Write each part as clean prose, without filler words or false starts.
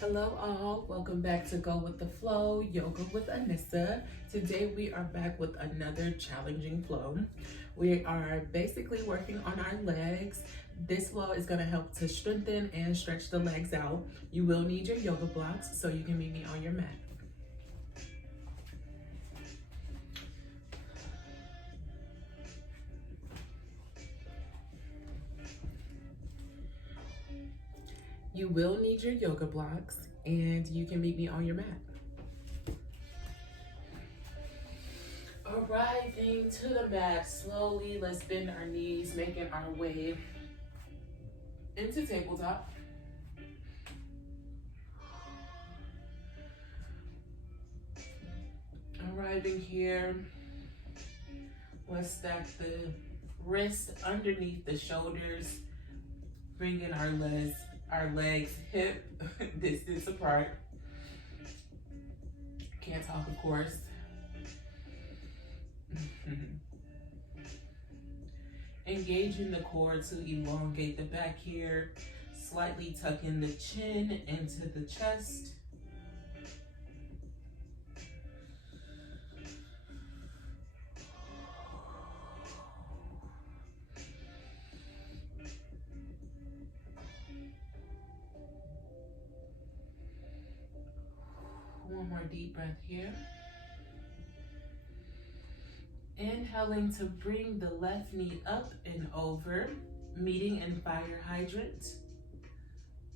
Hello all, welcome back to Go With The Flow, Yoga with Anissa. Today we are back with another challenging flow. We are basically working on our legs. This flow is going to help to strengthen and stretch the legs out. You will need your yoga blocks so you can meet me on your mat. You will need your yoga blocks and you can meet me on your mat. Arriving to the mat slowly, let's bend our knees, making our way into tabletop. Arriving here, let's stack the wrists underneath the shoulders, bringing our legs hip distance apart. Can't talk, of course. Engaging the core to elongate the back here, slightly tucking the chin into the chest. One more deep breath here. Inhaling to bring the left knee up and over, meeting in fire hydrant.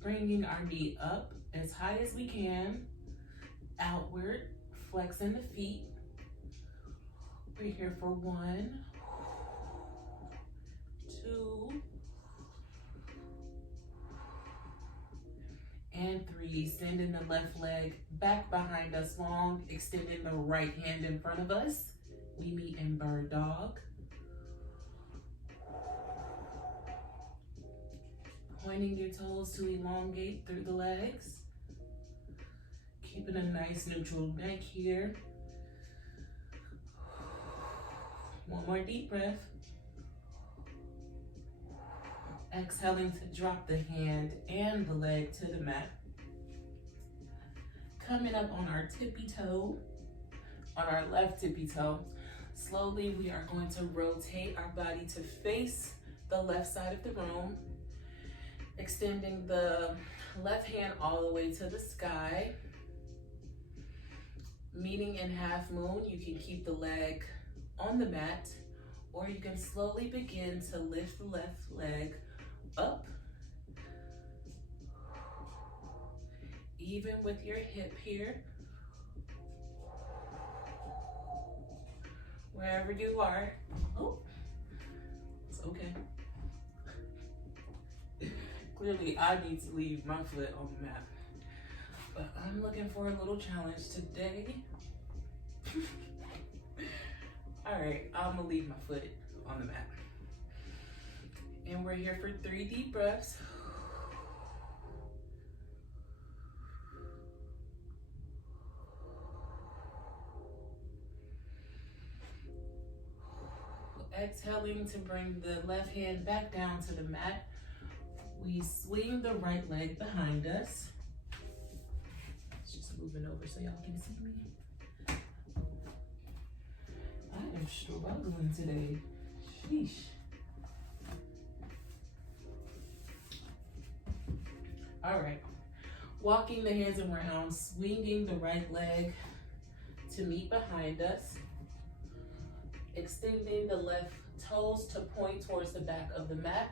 Bringing our knee up as high as we can, outward, flexing the feet. We're here for 1, 2, and 3. Sending the left leg back behind us long, extending the right hand in front of us. We meet in bird dog. Pointing your toes to elongate through the legs. Keeping a nice neutral neck here. One more deep breath. Exhaling to drop the hand and the leg to the mat. Coming up on our tippy toe, on our left tippy toe. Slowly, we are going to rotate our body to face the left side of the room, extending the left hand all the way to the sky. Meeting in half moon, you can keep the leg on the mat, or you can slowly begin to lift the left leg up, even with your hip here. Wherever you are. Oh, it's okay. Clearly, I need to leave my foot on the mat. But I'm looking for a little challenge today. All right, I'm gonna leave my foot on the mat. And we're here for 3 deep breaths. Exhaling to bring the left hand back down to the mat. We swing the right leg behind us. It's just moving over so y'all can see me. I am struggling today. Sheesh. All right. Walking the hands around, swinging the right leg to meet behind us. Extending the left toes to point towards the back of the mat.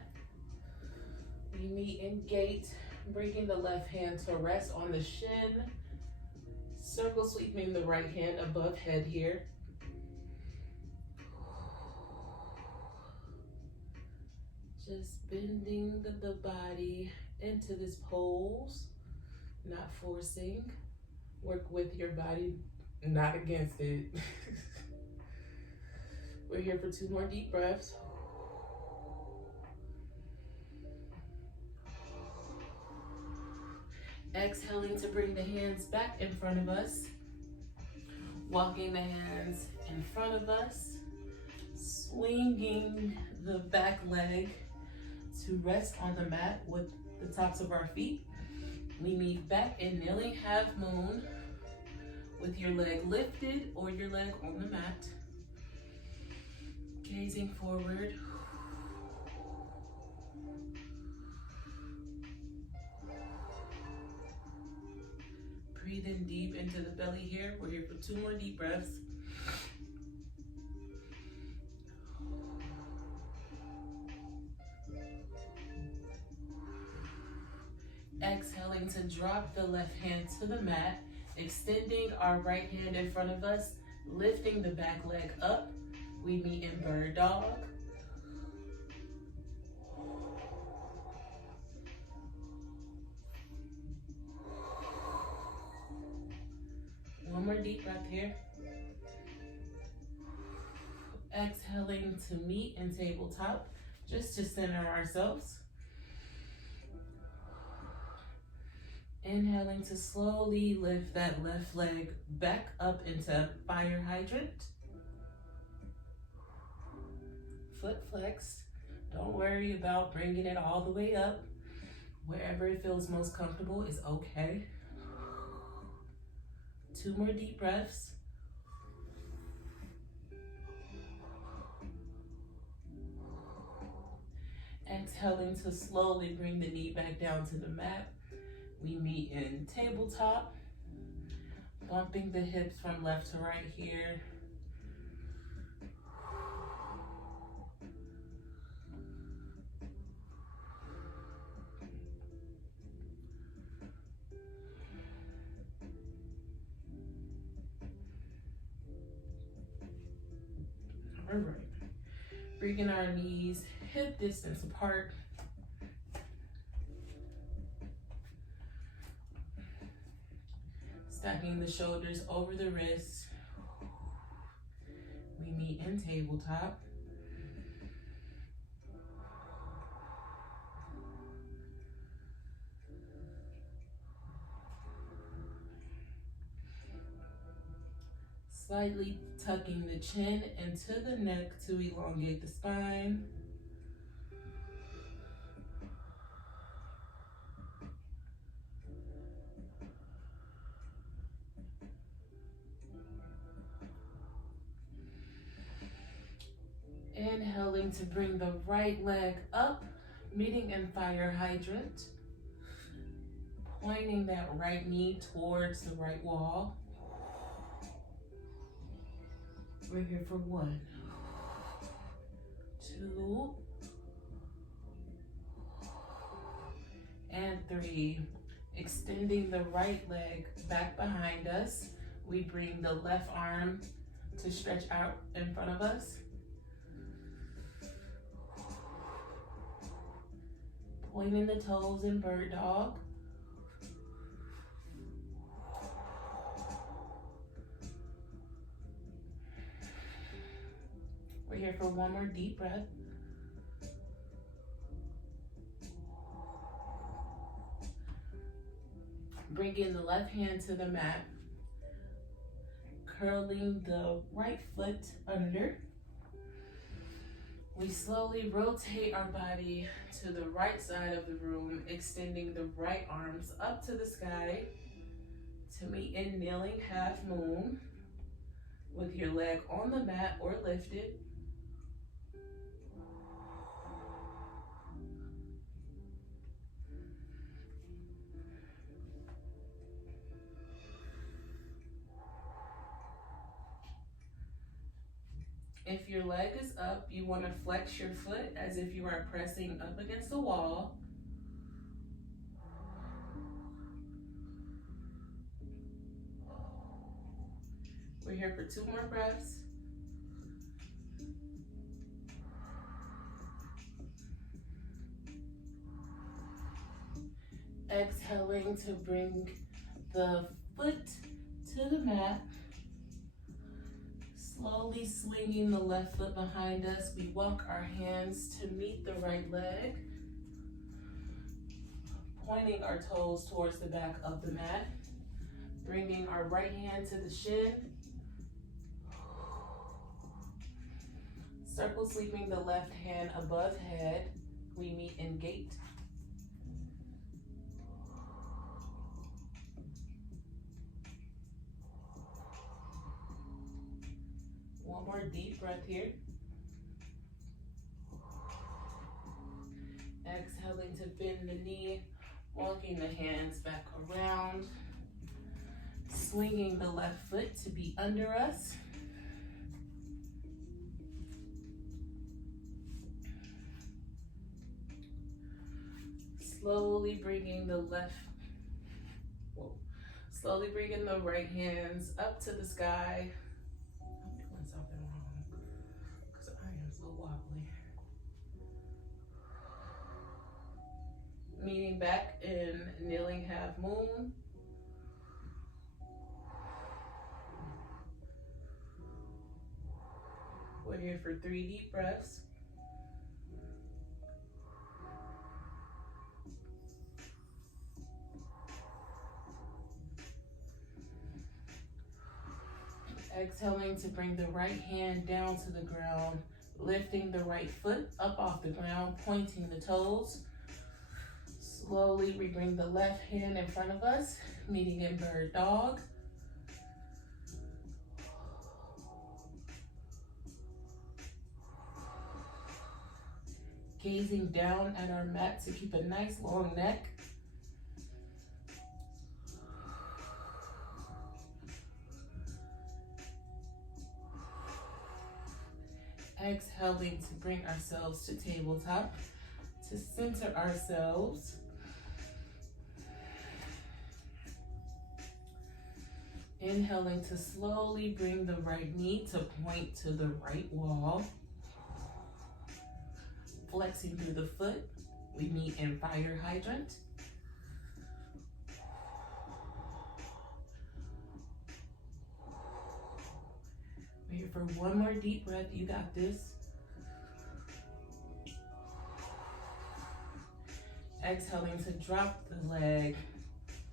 We meet in gate, bringing the left hand to rest on the shin. Circle sweeping the right hand above head here. Just bending the body into this pose, not forcing. Work with your body, not against it. We're here for 2 more deep breaths. Exhaling to bring the hands back in front of us. Walking the hands in front of us. Swinging the back leg to rest on the mat with the tops of our feet. We meet back in kneeling half moon with your leg lifted or your leg on the mat. Gazing forward. Breathe in deep into the belly here. We're here for 2 more deep breaths. Exhaling to drop the left hand to the mat, extending our right hand in front of us, lifting the back leg up. We meet in bird dog. One more deep breath here. Exhaling to meet in tabletop, just to center ourselves. Inhaling to slowly lift that left leg back up into fire hydrant. Foot flexed. Don't worry about bringing it all the way up. Wherever it feels most comfortable is okay. 2 more deep breaths. Exhaling to slowly bring the knee back down to the mat. We meet in tabletop, bumping the hips from left to right here. All right, bringing our knees hip distance apart. Stacking the shoulders over the wrists. We meet in tabletop. Slightly tucking the chin into the neck to elongate the spine. Inhaling to bring the right leg up, meeting in fire hydrant. Pointing that right knee towards the right wall. We're here for 1, 2, and 3. Extending the right leg back behind us. We bring the left arm to stretch out in front of us. Pointing the toes in bird dog. We're here for 1 more deep breath. Bringing the left hand to the mat. Curling the right foot under. We slowly rotate our body to the right side of the room, extending the right arms up to the sky to meet in kneeling half moon with your leg on the mat or lifted. If your leg is up, you want to flex your foot as if you are pressing up against the wall. We're here for 2 more breaths. Exhaling to bring the foot to the mat. Slowly swinging the left foot behind us, we walk our hands to meet the right leg, pointing our toes towards the back of the mat, bringing our right hand to the shin, circle sweeping the left hand above head. We meet in gate. more deep breath here. Exhaling to bend the knee, walking the hands back around, swinging the left foot to be under us. Slowly bringing the right hands up to the sky. I'm doing something wrong because I am so wobbly. Meeting back in kneeling half moon. We're here for 3 deep breaths. Exhaling to bring the right hand down to the ground, lifting the right foot up off the ground, pointing the toes. Slowly, we bring the left hand in front of us, meeting in bird dog. Gazing down at our mat to keep a nice long neck. Exhaling to bring ourselves to tabletop, to center ourselves. Inhaling to slowly bring the right knee to point to the right wall. Flexing through the foot, we meet in fire hydrant. We're here for one more deep breath. You got this. Exhaling to drop the leg,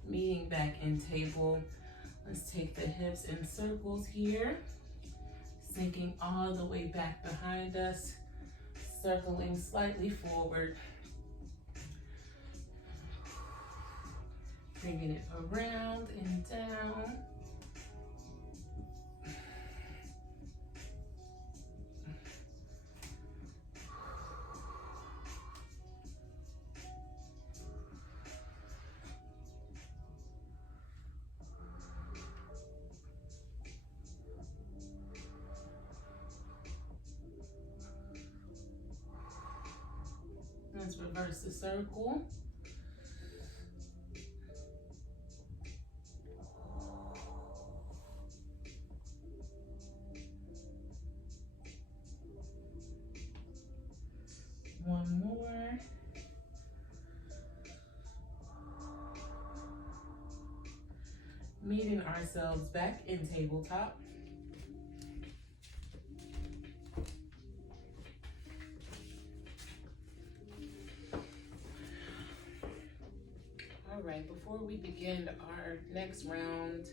meeting back in table. Let's take the hips in circles here, sinking all the way back behind us, circling slightly forward, bringing it around and down. Let's reverse the circle. One more. Meeting ourselves back in tabletop. All right, before we begin our next round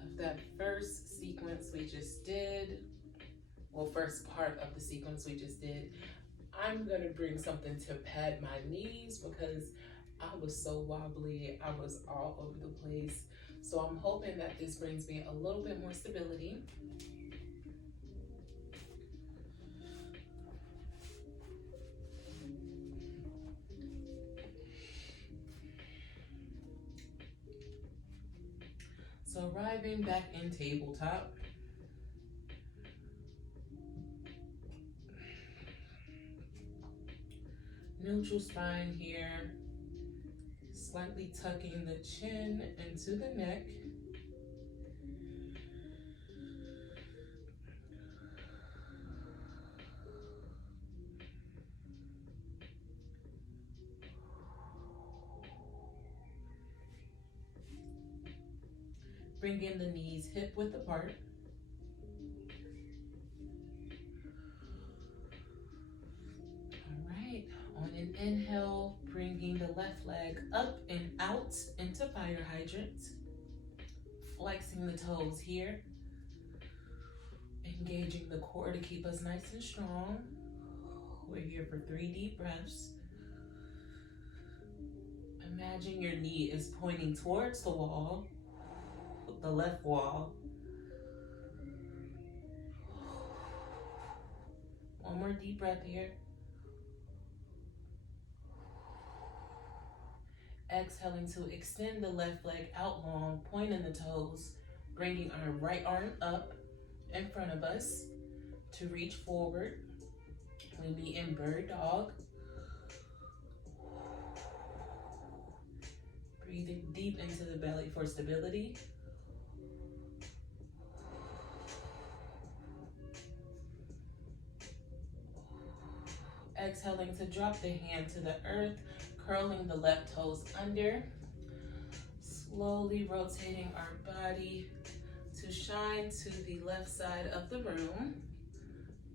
of that first sequence we just did, well, first part of the sequence we just did, I'm gonna bring something to pad my knees because I was so wobbly, I was all over the place. So I'm hoping that this brings me a little bit more stability. So arriving back in tabletop. Neutral spine here, slightly tucking the chin into the neck. Bring in the knees hip width apart. All right, on an inhale, bringing the left leg up and out into fire hydrant. Flexing the toes here. Engaging the core to keep us nice and strong. We're here for 3 deep breaths. Imagine your knee is pointing towards the wall, the left wall. One more deep breath here. Exhaling to extend the left leg out long, pointing the toes, bringing our right arm up in front of us to reach forward. We meet in bird dog. Breathing deep into the belly for stability. Exhaling to drop the hand to the earth, curling the left toes under. Slowly rotating our body to shine to the left side of the room.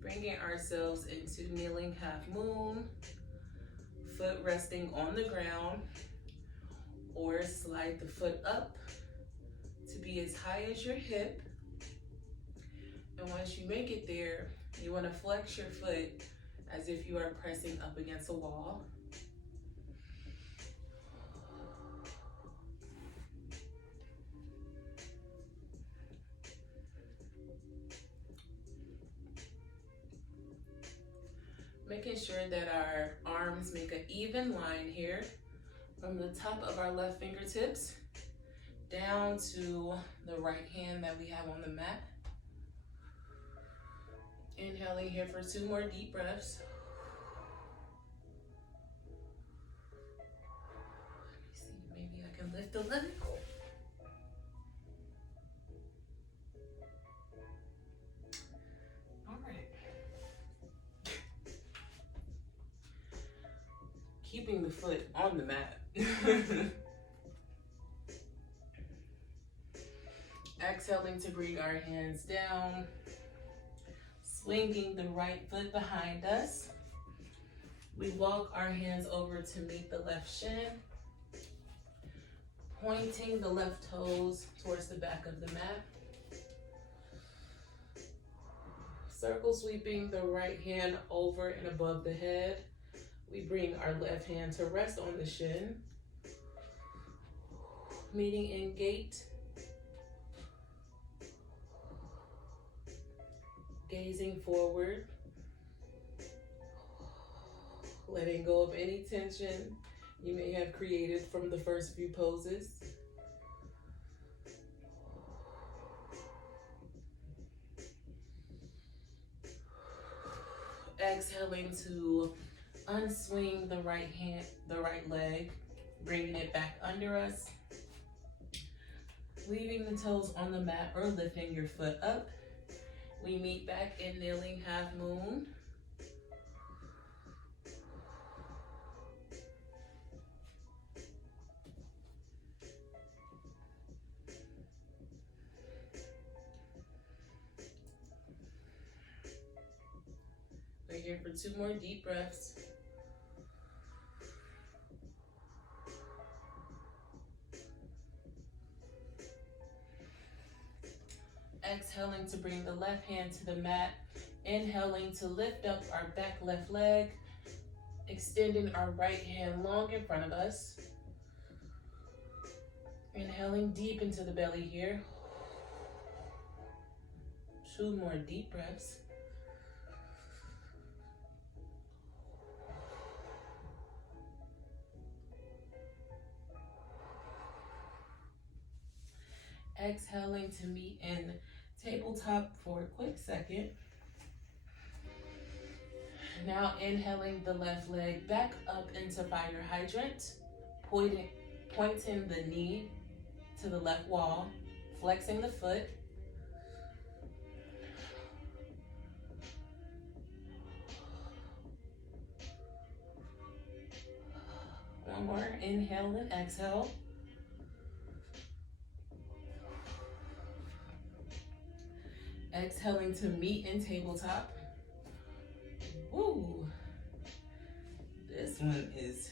Bringing ourselves into kneeling half moon. Foot resting on the ground. Or slide the foot up to be as high as your hip. And once you make it there, you want to flex your foot as if you are pressing up against a wall. Making sure that our arms make an even line here from the top of our left fingertips down to the right hand that we have on the mat. Inhaling here for 2 more deep breaths. Let me see, maybe I can lift a little. All right. Keeping the foot on the mat. Exhaling to bring our hands down. Swinging the right foot behind us. We walk our hands over to meet the left shin. Pointing the left toes towards the back of the mat. Circle sweeping the right hand over and above the head. We bring our left hand to rest on the shin. Meeting in gate. Gazing forward. Letting go of any tension you may have created from the first few poses. Exhaling to unswing the right leg, bringing it back under us. Leaving the toes on the mat or lifting your foot up. We meet back in kneeling half moon. We're here for 2 more deep breaths. Exhaling to bring the left hand to the mat. Inhaling to lift up our back left leg. Extending our right hand long in front of us. Inhaling deep into the belly here. 2 more deep breaths. Exhaling to meet in tabletop for a quick second. Now inhaling the left leg back up into fire hydrant, pointing the knee to the left wall, flexing the foot. One more, inhale and exhale. Exhaling to meet in tabletop. Woo! This one is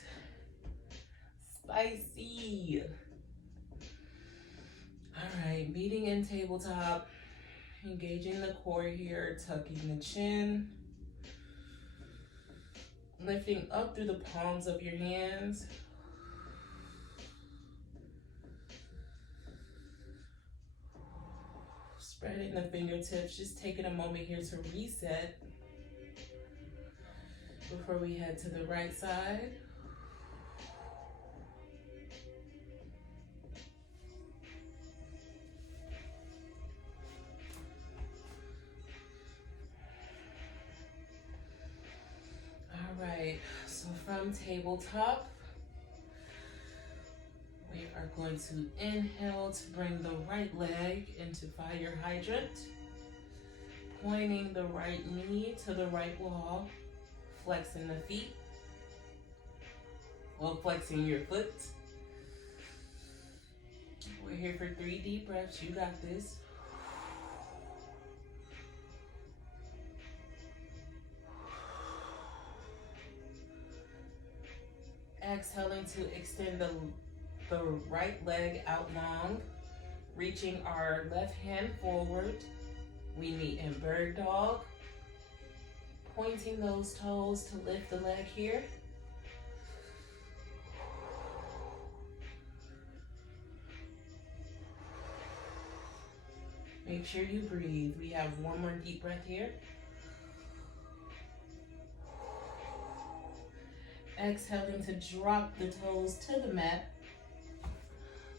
spicy. All right, meeting in tabletop. Engaging the core here, tucking the chin. Lifting up through the palms of your hands. Spreading the fingertips, just taking a moment here to reset. before we head to the right side. All right, so from tabletop, we are going to inhale to bring the right leg into fire hydrant, pointing the right knee to the right wall, flexing the feet, well, flexing your foot. We're here for 3 deep breaths. You got this. Exhaling to extend the right leg out long, reaching our left hand forward. We meet in bird dog, pointing those toes to lift the leg here. Make sure you breathe. We have 1 more deep breath here. Exhaling to drop the toes to the mat.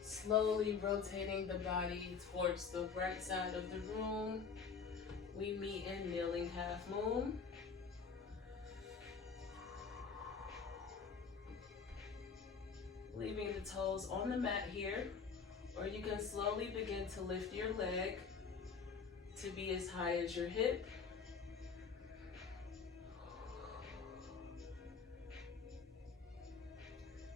Slowly rotating the body towards the right side of the room. We meet in kneeling half moon. Leaving the toes on the mat here, or you can slowly begin to lift your leg to be as high as your hip.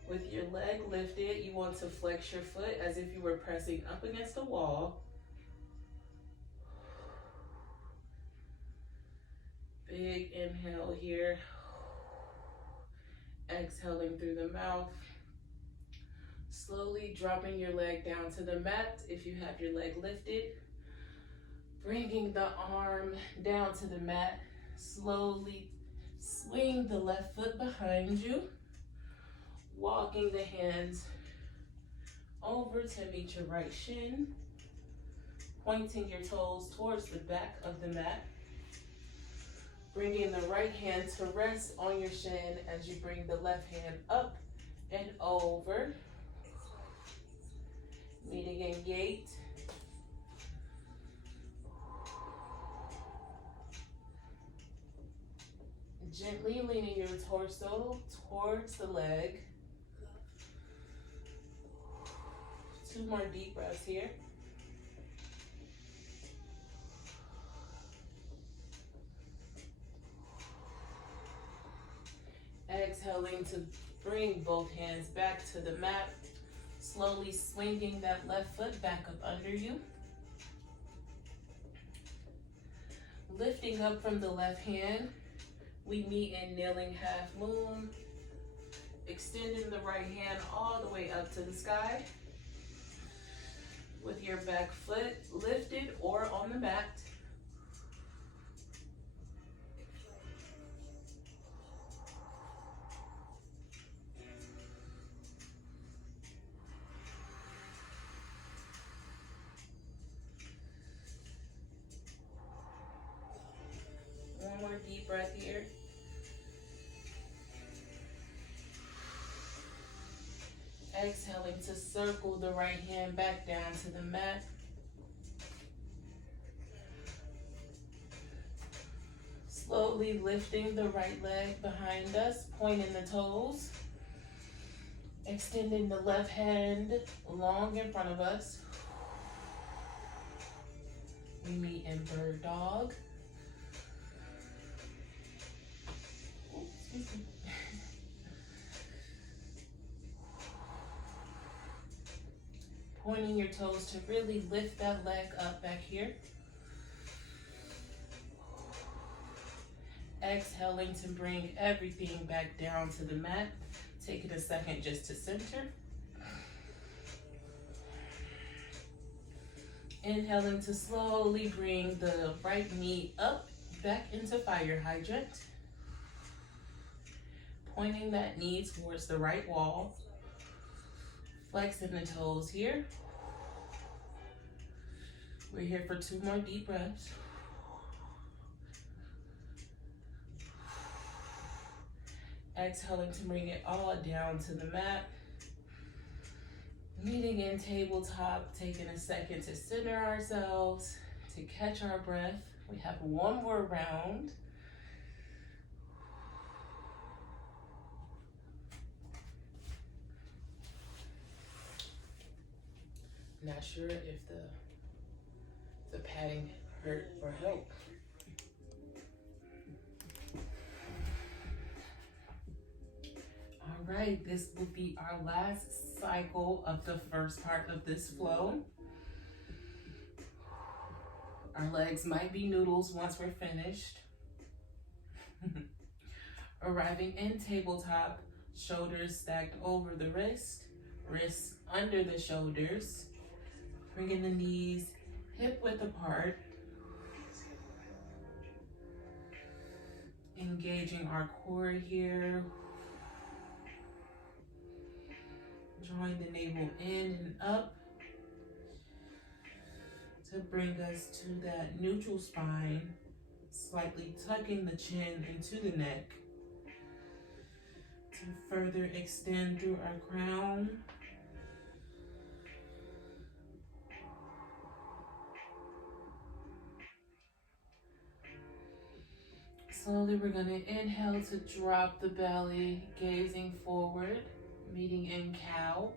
With your leg lifted, you want to flex your foot as if you were pressing up against the wall. Big inhale here. Exhaling through the mouth. Slowly dropping your leg down to the mat if you have your leg lifted. Bringing the arm down to the mat. Slowly swing the left foot behind you. Walking the hands over to meet your right shin. Pointing your toes towards the back of the mat. Bringing the right hand to rest on your shin as you bring the left hand up and over. Meeting in gate. Gently leaning your torso towards the leg. 2 more deep breaths here. Exhaling to bring both hands back to the mat. Slowly swinging that left foot back up under you. Lifting up from the left hand, we meet in kneeling half moon. Extending the right hand all the way up to the sky. With your back foot lifted or on the mat. One more deep breath here. Exhaling to circle the right hand back down to the mat. Slowly lifting the right leg behind us, pointing the toes. Extending the left hand long in front of us. We meet in bird dog. Pointing your toes to really lift that leg up back here. Exhaling to bring everything back down to the mat. Taking a second just to center. Inhaling to slowly bring the right knee up, back into fire hydrant. Pointing that knee towards the right wall. Flexing the toes here. We're here for 2 more deep breaths. Exhaling to bring it all down to the mat. Meeting in tabletop, taking a second to center ourselves, to catch our breath. We have one more round. Not sure if the padding hurt or helped. All right, this will be our last cycle of the first part of this flow. Our legs might be noodles once we're finished. Arriving in tabletop, shoulders stacked over the wrist, wrists under the shoulders, bringing the knees hip width apart, engaging our core here, drawing the navel in and up to bring us to that neutral spine, slightly tucking the chin into the neck to further extend through our crown. Slowly, we're going to inhale to drop the belly, gazing forward, meeting in cow.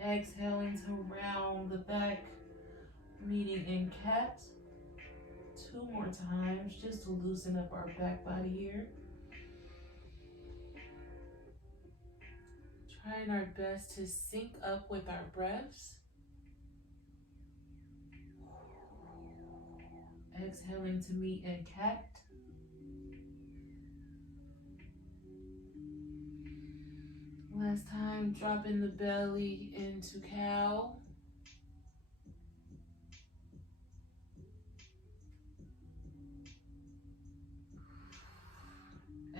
Exhaling to round the back, meeting in cat. 2 more times, just to loosen up our back body here. Trying our best to sync up with our breaths. Exhaling to meet in cat. Last time, dropping the belly into cow.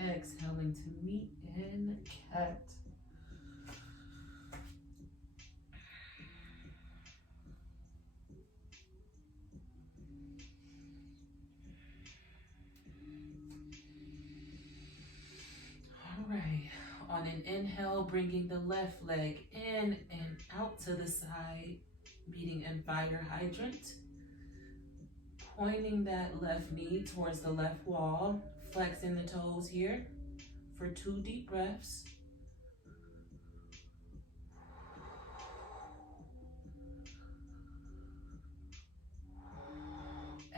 Exhaling to meet in cat. All right, on an inhale, bringing the left leg in and out to the side, meeting in fire hydrant. Pointing that left knee towards the left wall, flexing the toes here for 2 deep breaths.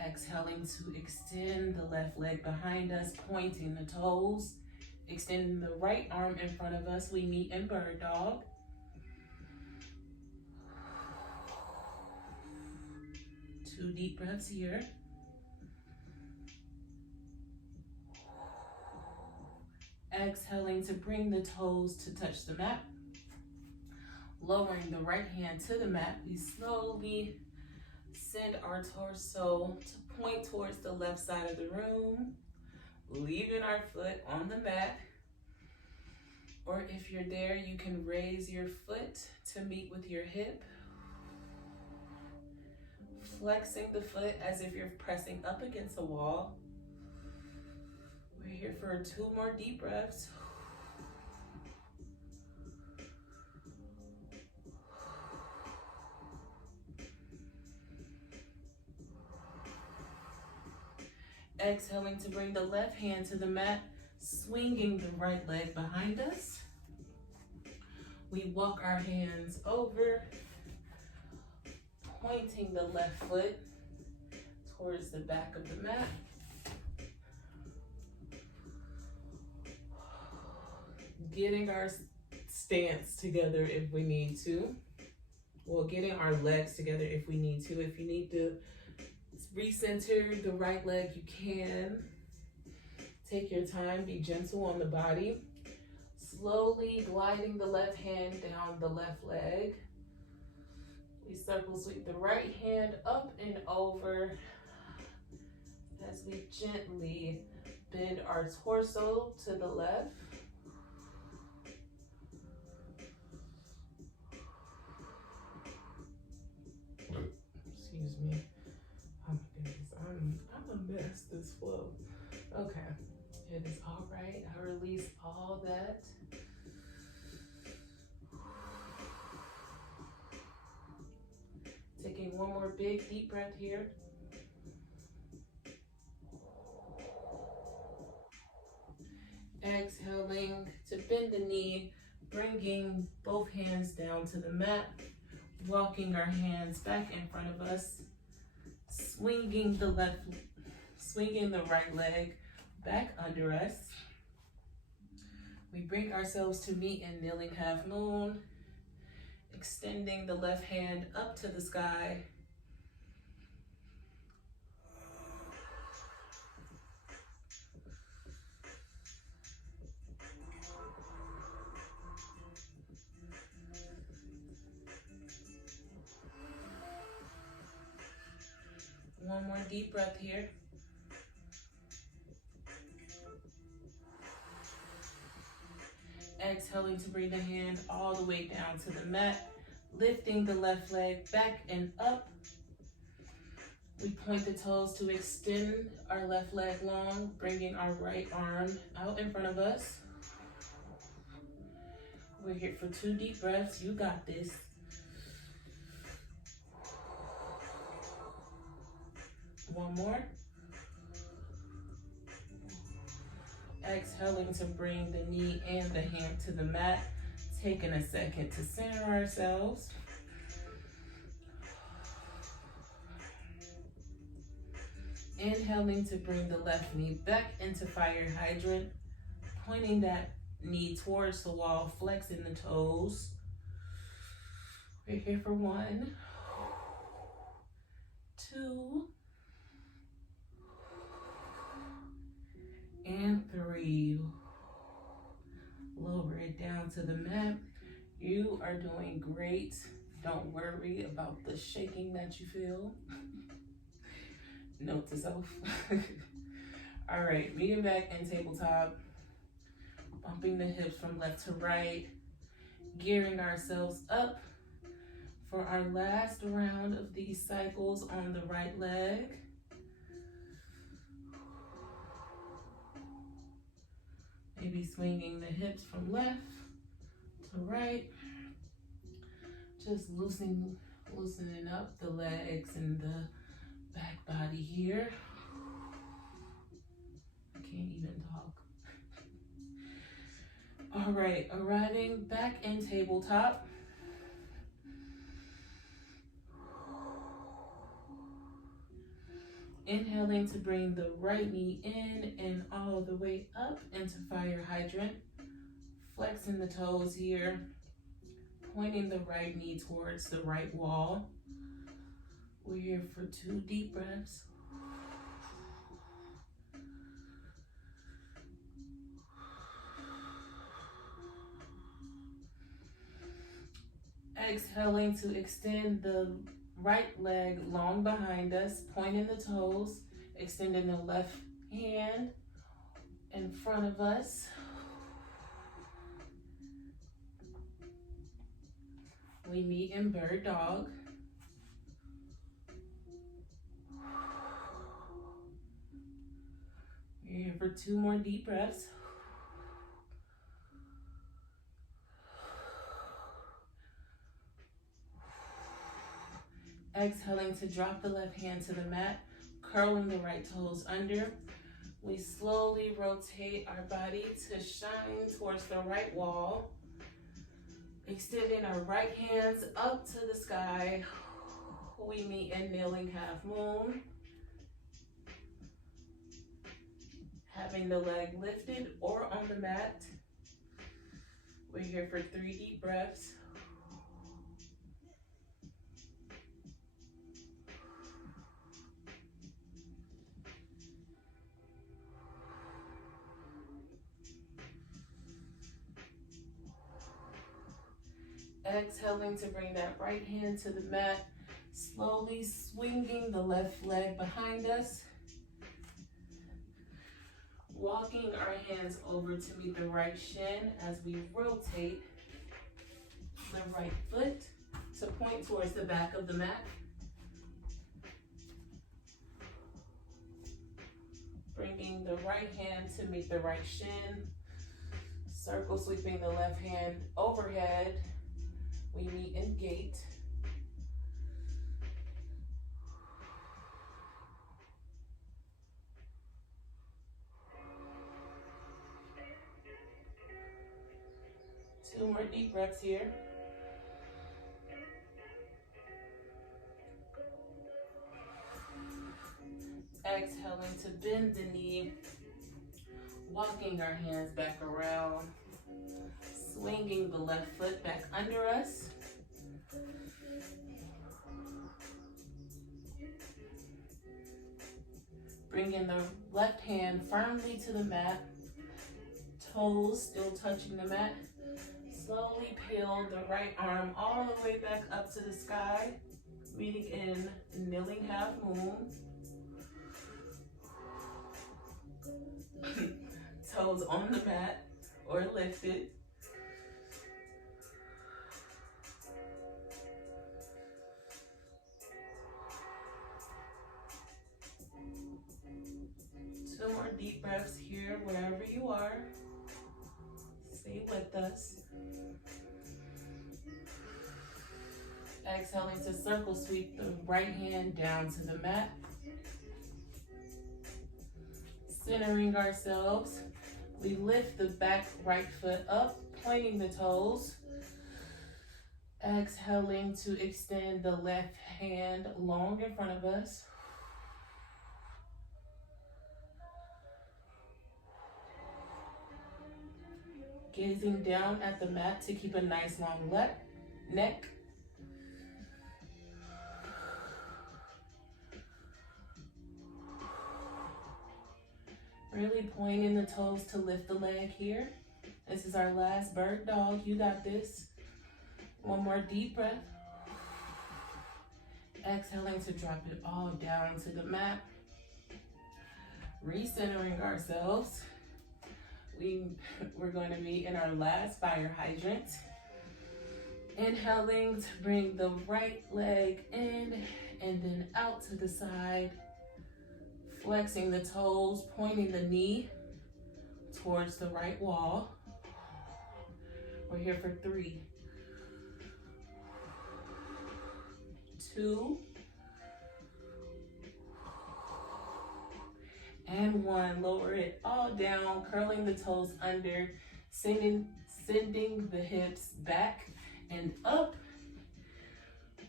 Exhaling to extend the left leg behind us, pointing the toes. Extending the right arm in front of us, we meet in bird dog. Two deep breaths here. Exhaling to bring the toes to touch the mat. Lowering the right hand to the mat, we slowly send our torso to point towards the left side of the room, leaving our foot on the mat. Or if you're there, you can raise your foot to meet with your hip. Flexing the foot as if you're pressing up against a wall. We're here for 2 more deep breaths. Exhaling to bring the left hand to the mat, swinging the right leg behind us. We walk our hands over, pointing the left foot towards the back of the mat. Getting our stance together if we need to. Well, getting our legs together if we need to. If you need to recenter the right leg, you can. Take your time, be gentle on the body. Slowly gliding the left hand down the left leg. We circle sweep the right hand up and over as we gently bend our torso to the left. Excuse me. Oh my goodness, I'm a mess this flow. Okay, it is all right. I release all that. Taking one more big deep breath here. Exhaling to bend the knee, bringing both hands down to the mat, walking our hands back in front of us, swinging the right leg back under us. We bring ourselves to meet in kneeling half moon, extending the left hand up to the sky. One more deep breath here. Exhaling to bring the hand all the way down to the mat, lifting the left leg back and up. We point the toes to extend our left leg long, bringing our right arm out in front of us. We're here for 2 deep breaths. You got this. One more. Exhaling to bring the knee and the hand to the mat. Taking a second to center ourselves. Inhaling to bring the left knee back into fire hydrant. Pointing that knee towards the wall, flexing the toes. We're here for 1, 2, and 3. Lower it down to the mat. You are doing great. Don't worry about the shaking that you feel. Note to self. All right, leaning back and tabletop. Bumping the hips from left to right. Gearing ourselves up for our last round of these cycles on the right leg. Maybe swinging the hips from left to right. Just loosening up the legs and the back body here. I can't even talk. All right, arriving back in tabletop. Inhaling to bring the right knee in and all the way up into fire hydrant. Flexing the toes here. Pointing the right knee towards the right wall. We're here for 2 deep breaths. Exhaling to extend the right leg long behind us, pointing the toes, extending the left hand in front of us. We meet in bird dog. We're here for 2 more deep breaths. Exhaling to drop the left hand to the mat, curling the right toes under. We slowly rotate our body to shine towards the right wall. Extending our right hands up to the sky. We meet in kneeling half moon. Having the leg lifted or on the mat. We're here for 3 deep breaths. Exhaling to bring that right hand to the mat, slowly swinging the left leg behind us. Walking our hands over to meet the right shin as we rotate the right foot to point towards the back of the mat. Bringing the right hand to meet the right shin. Circle sweeping the left hand overhead. We meet in gate. Two more deep breaths here. Exhaling to bend the knee, walking our hands back around, swinging the left foot back under us. Bringing the left hand firmly to the mat, toes still touching the mat. Slowly peel the right arm all the way back up to the sky, meeting in kneeling half moon. Toes on the mat or lifted. Two more deep breaths here, wherever you are. Stay with us. Exhaling to circle sweep the right hand down to the mat. Centering ourselves. We lift the back right foot up, pointing the toes. Exhaling to extend the left hand long in front of us. Gazing down at the mat to keep a nice long neck. Really pointing the toes to lift the leg here. This is our last bird dog. You got this. One more deep breath. Exhaling to drop it all down to the mat. Recentering ourselves. We're going to be in our last fire hydrant. Inhaling to bring the right leg in and then out to the side. Flexing the toes, pointing the knee towards the right wall. We're here for 3, 2, and 1. Lower it all down, curling the toes under, sending the hips back and up.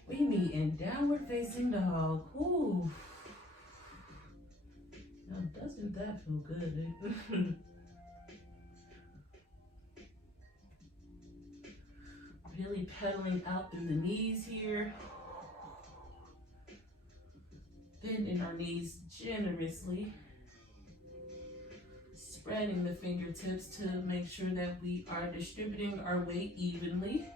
We meet in downward facing dog. Ooh. Now, doesn't that feel good? Really pedaling out through the knees here. Bending our knees generously. Spreading the fingertips to make sure that we are distributing our weight evenly.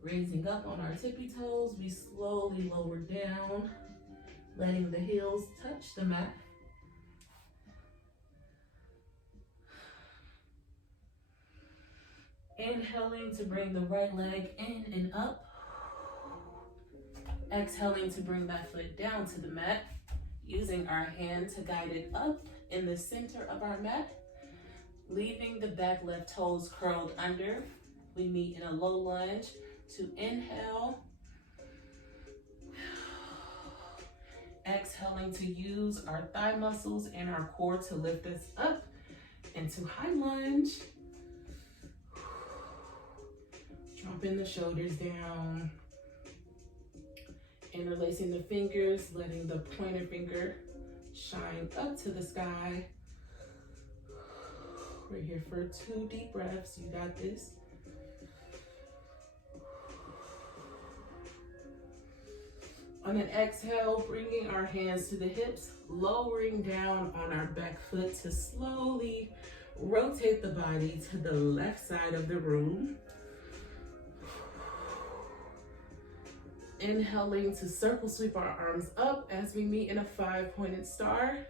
Raising up on our tippy toes, we slowly lower down, letting the heels touch the mat. Inhaling to bring the right leg in and up. Exhaling to bring that foot down to the mat, using our hand to guide it up in the center of our mat, leaving the back left toes curled under. We meet in a low lunge. To inhale, exhaling to use our thigh muscles and our core to lift us up into high lunge. Dropping the shoulders down, interlacing the fingers, letting the pointer finger shine up to the sky. We're here for 2 deep breaths. You got this. On an exhale, bringing our hands to the hips, lowering down on our back foot to slowly rotate the body to the left side of the room. Inhaling to circle sweep our arms up as we meet in a 5-pointed star.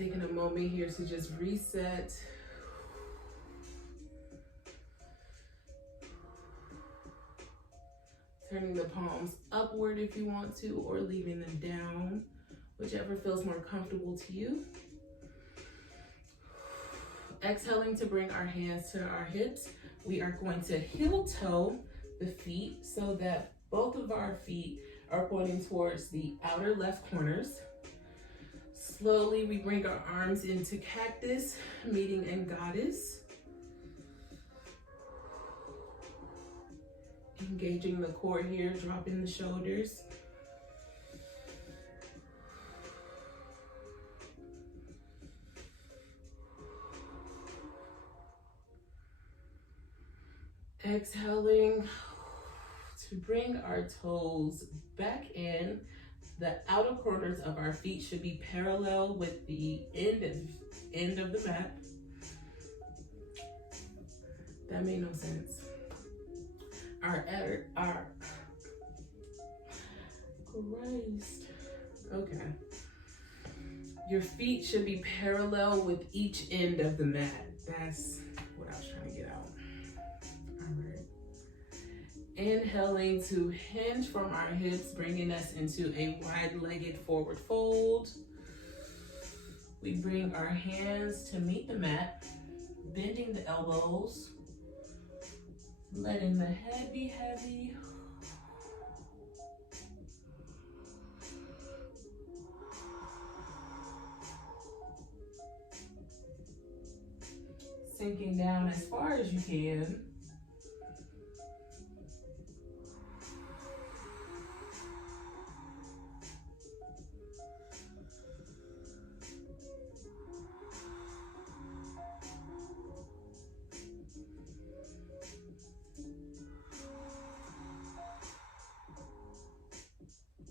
Taking a moment here to just reset. Turning the palms upward if you want to, or leaving them down, whichever feels more comfortable to you. Exhaling to bring our hands to our hips. We are going to heel toe the feet so that both of our feet are pointing towards the outer left corners. Slowly, we bring our arms into cactus, meeting in goddess. Engaging the core here, dropping the shoulders. Exhaling to bring our toes back in. The outer corners of our feet should be parallel with the end of the mat. That made no sense. Christ. Okay. Your feet should be parallel with each end of the mat. That's what I was trying to get out. All right. Inhaling to hinge from our hips, bringing us into a wide-legged forward fold. We bring our hands to meet the mat, bending the elbows, letting the head be heavy. Sinking down as far as you can.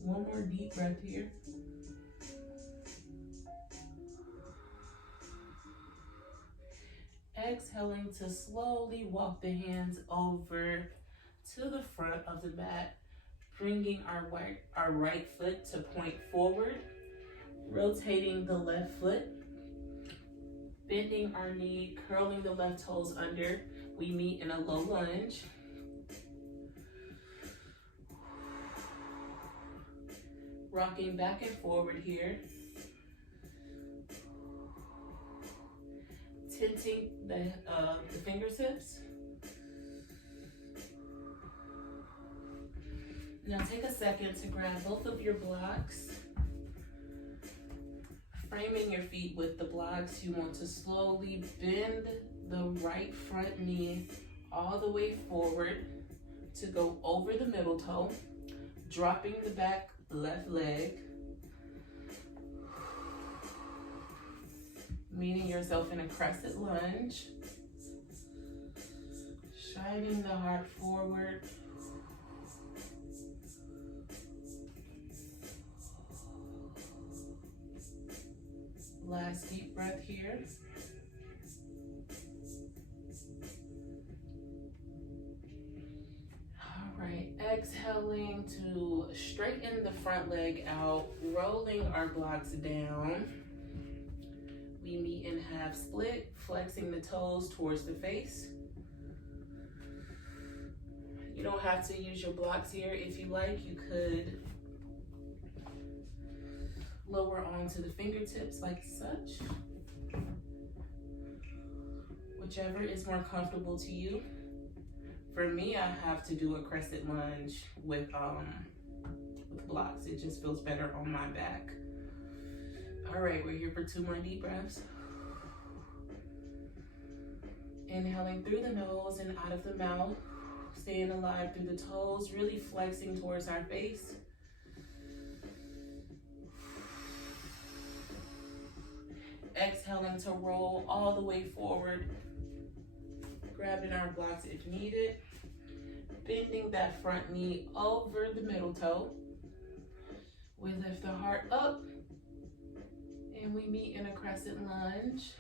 One more deep breath here. Exhaling to slowly walk the hands over to the front of the mat, bringing our right foot to point forward, rotating the left foot, bending our knee, curling the left toes under. We meet in a low lunge. Rocking back and forward here. Tilting the fingertips. Now take a second to grab both of your blocks. Framing your feet with the blocks, you want to slowly bend the right front knee all the way forward to go over the middle toe, dropping the back left leg, meeting yourself in a crescent lunge, shining the heart forward. Last deep breath here. All right, exhaling to straighten the front leg out, rolling our blocks down. We meet in half split, flexing the toes towards the face. You don't have to use your blocks here. If you like, you could lower onto the fingertips like such. Whichever is more comfortable to you. For me, I have to do a crescent lunge with blocks. It just feels better on my back. All right, we're here for 2 more deep breaths. Inhaling through the nose and out of the mouth. Staying alive through the toes, really flexing towards our face. Exhaling to roll all the way forward. Grabbing our blocks if needed. Bending that front knee over the middle toe. We lift the heart up. And we meet in a crescent lunge.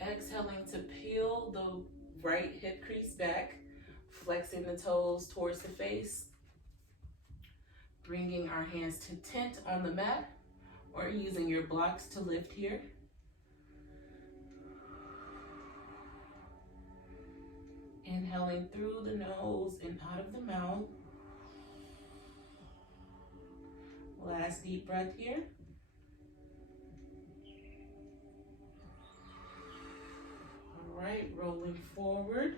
Exhaling to peel the right hip crease back, flexing the toes towards the face, bringing our hands to tent on the mat or using your blocks to lift here. Inhaling through the nose and out of the mouth. Last deep breath here. All right, rolling forward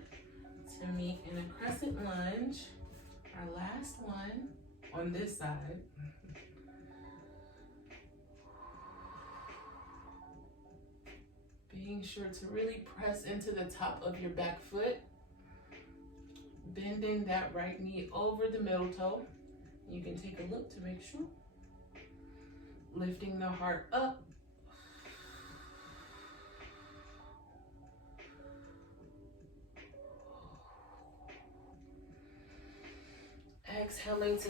to meet in a crescent lunge. Our last one on this side. Being sure to really press into the top of your back foot. Bending that right knee over the middle toe. You can take a look to make sure. Lifting the heart up. Exhaling to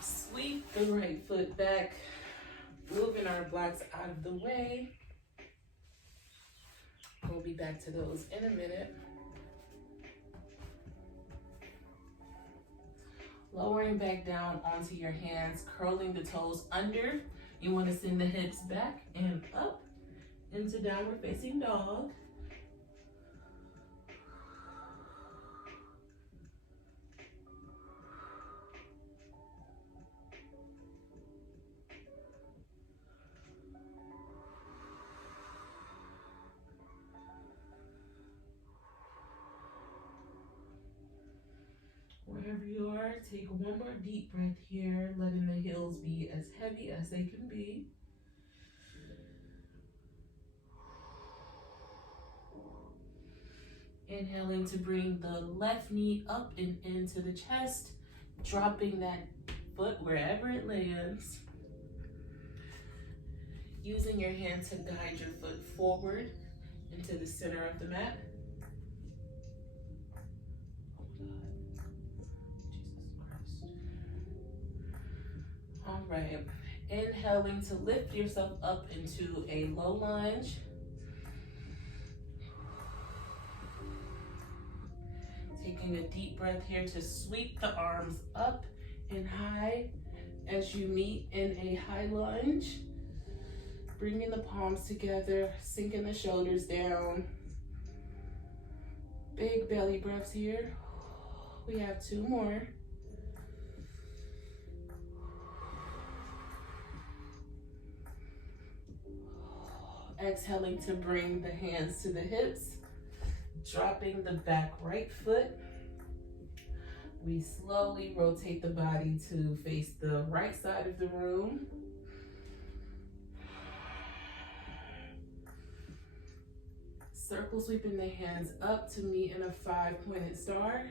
sweep the right foot back. Moving our blocks out of the way. We'll be back to those in a minute. Lowering back down onto your hands, curling the toes under. You want to send the hips back and up into downward facing dog. Wherever you are, take one more deep breath here, letting the heels be as heavy as they can be. Inhaling to bring the left knee up and into the chest, dropping that foot wherever it lands. Using your hand to guide your foot forward into the center of the mat. All right, inhaling to lift yourself up into a low lunge. Taking a deep breath here to sweep the arms up and high as you meet in a high lunge. Bringing the palms together, sinking the shoulders down. Big belly breaths here. We have two more. Exhaling to bring the hands to the hips, dropping the back right foot. We slowly rotate the body to face the right side of the room. Circle sweeping the hands up to meet in a 5-pointed star.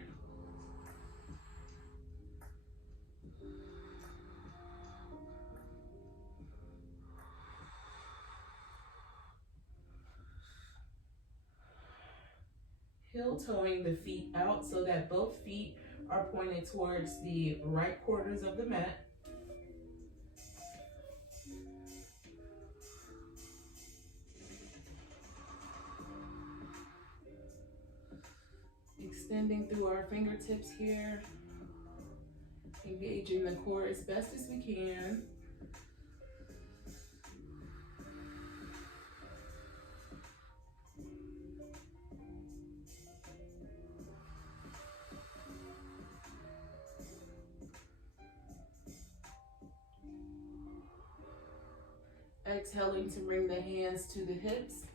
Heel toeing the feet out so that both feet are pointed towards the right corners of the mat. Extending through our fingertips here. Engaging the core as best as we can. Exhaling to bring the hands to the hips,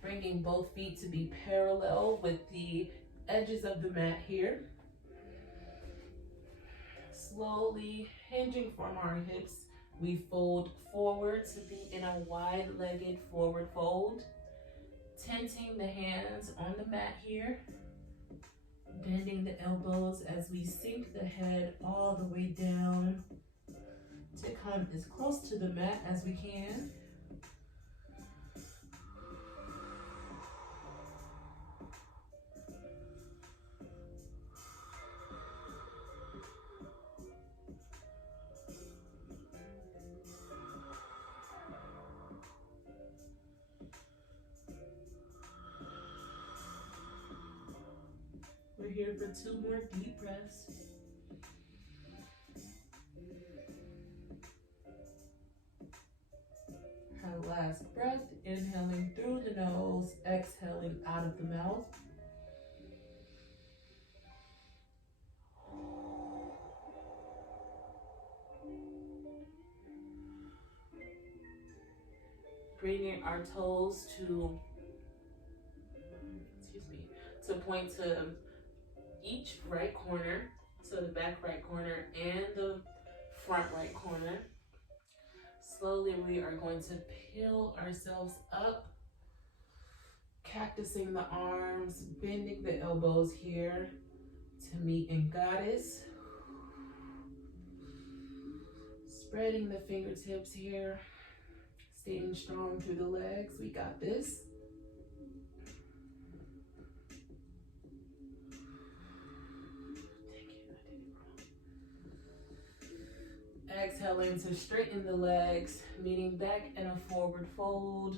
bringing both feet to be parallel with the edges of the mat here. Slowly hinging from our hips, we fold forward to be in a wide-legged forward fold, tenting the hands on the mat here, bending the elbows as we sink the head all the way down to come as close to the mat as we can. here for 2 more deep breaths. Our last breath, inhaling through the nose, exhaling out of the mouth. Bringing our toes to point to each right corner, so the back right corner and the front right corner. Slowly we are going to peel ourselves up, cactusing the arms, bending the elbows here to meet in goddess. Spreading the fingertips here, staying strong through the legs. We got this. Exhaling to straighten the legs, meeting back in a forward fold.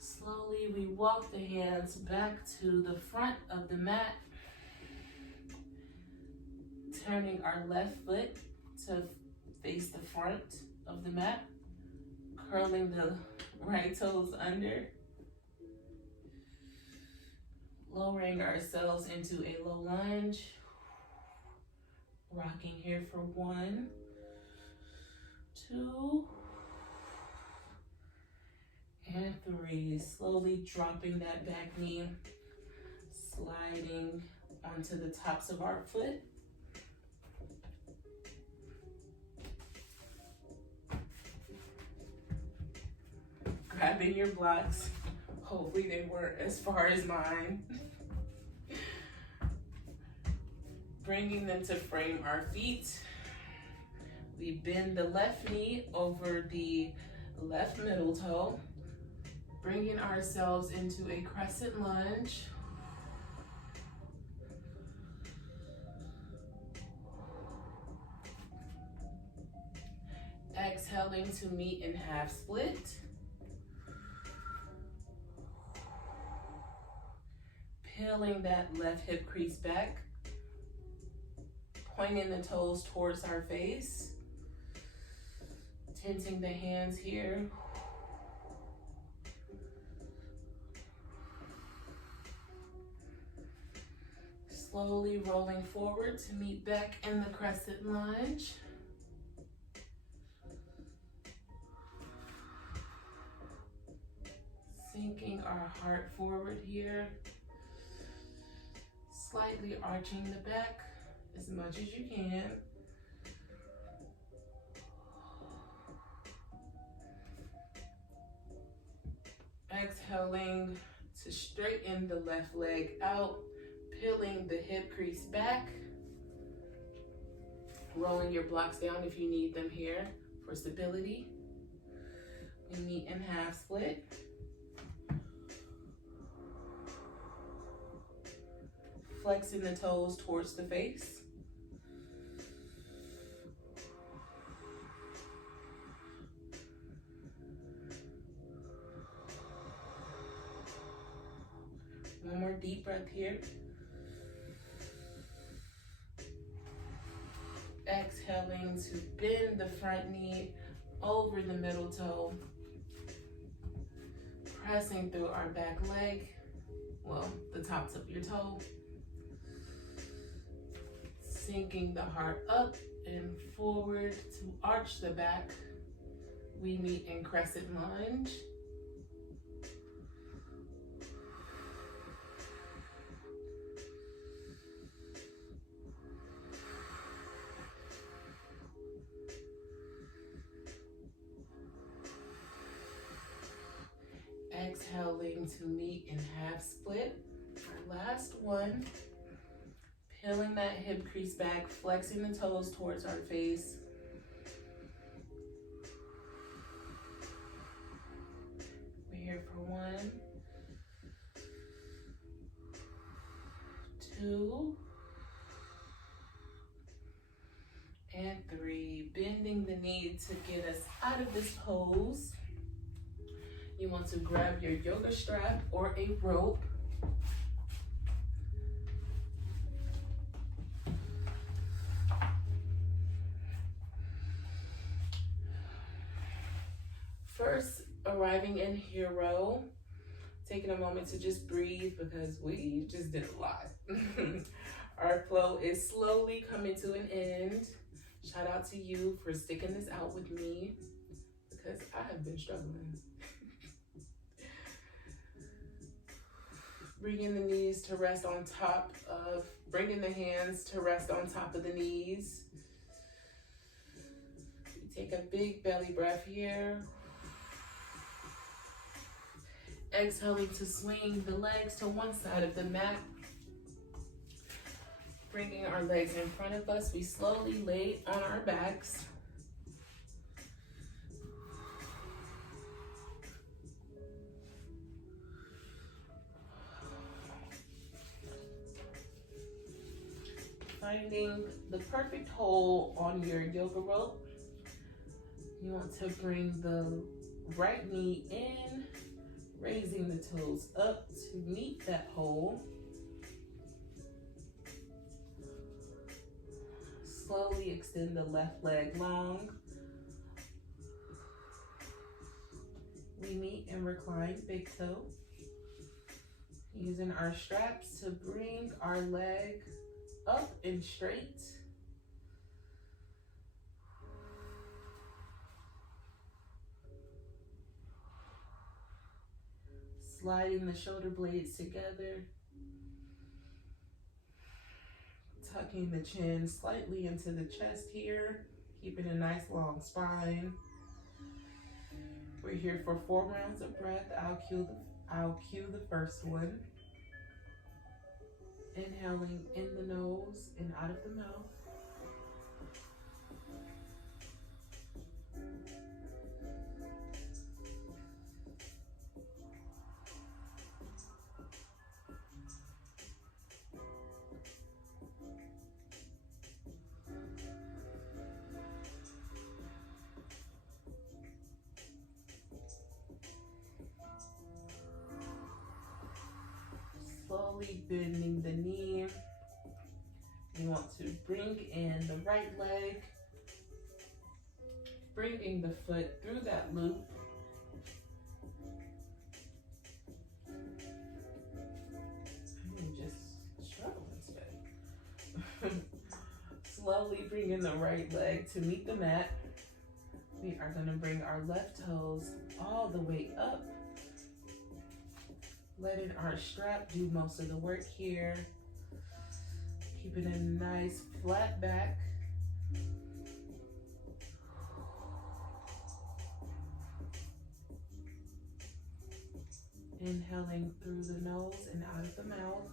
Slowly we walk the hands back to the front of the mat, turning our left foot to face the front of the mat, curling the right toes under, lowering ourselves into a low lunge, rocking here for 1, 2, and 3. Slowly dropping that back knee, sliding onto the tops of our foot. Grabbing your blocks. Hopefully they weren't as far as mine. Bringing them to frame our feet. We bend the left knee over the left middle toe, bringing ourselves into a crescent lunge. Exhaling to meet in half split. Peeling that left hip crease back, pointing the toes towards our face, tensing the hands here. Slowly rolling forward to meet back in the crescent lunge. Sinking our heart forward here. Slightly arching the back as much as you can. Exhaling to straighten the left leg out, peeling the hip crease back, rolling your blocks down if you need them here for stability. We meet in half split. Flexing the toes towards the face. One more deep breath here. Exhaling to bend the front knee over the middle toe. Pressing through our back leg, well, the tops of your toe. Sinking the heart up and forward to arch the back. We meet in crescent lunge. Exhaling to meet in half split. Our last one. Peeling that hip crease back, flexing the toes towards our face. We're here for 1, 2, and 3. Bending the knee to get us out of this pose. You want to grab your yoga strap or a rope. First, arriving in hero, taking a moment to just breathe because we just did a lot. Our flow is slowly coming to an end. Shout out to you for sticking this out with me because I have been struggling. Bringing the knees to rest on top of, bringing the hands to rest on top of the knees. You take a big belly breath here. Exhaling to swing the legs to one side of the mat. Bringing our legs in front of us, we slowly lay on our backs. Finding the perfect hole on your yoga rope. You want to bring the right knee in, raising the toes up to meet that hole. Slowly extend the left leg long. We meet and recline big toe. Using our straps to bring our leg up and straight. Sliding the shoulder blades together. Tucking the chin slightly into the chest here. Keeping a nice long spine. We're here for 4 rounds of breath. I'll cue the first one. Inhaling in the nose and out of the mouth. Slowly bending the knee. You want to bring in the right leg, bringing the foot through that loop. I'm just struggling today. Slowly bringing the right leg to meet the mat. We are going to bring our left toes all the way up. Letting our strap do most of the work here. Keeping a nice flat back. Inhaling through the nose and out of the mouth.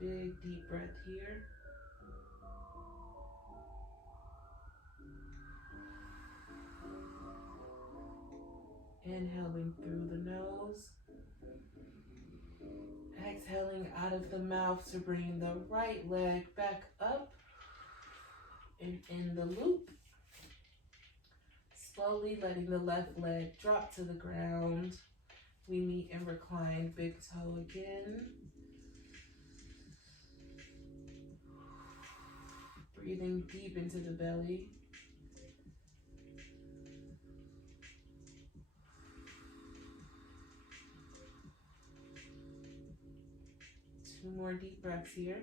Big deep breath here. Inhaling through the nose. Exhaling out of the mouth to bring the right leg back up and in the loop. Slowly letting the left leg drop to the ground. We meet and recline big toe again. Breathing deep into the belly. Two more deep breaths here.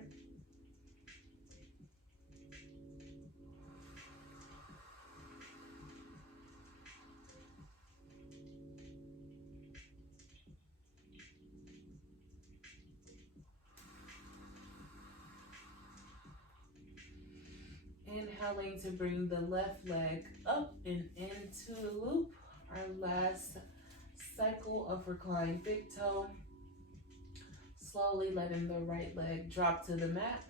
Inhaling to bring the left leg up and into the loop. Our last cycle of reclined big toe. Slowly letting the right leg drop to the mat.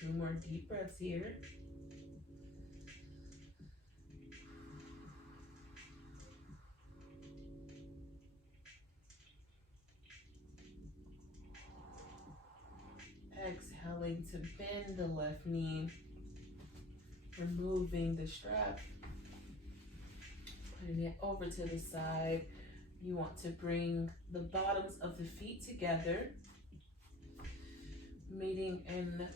Two more deep breaths here. Exhaling to bend the left knee, removing the strap, putting it over to the side. You want to bring the bottoms of the feet together, meeting in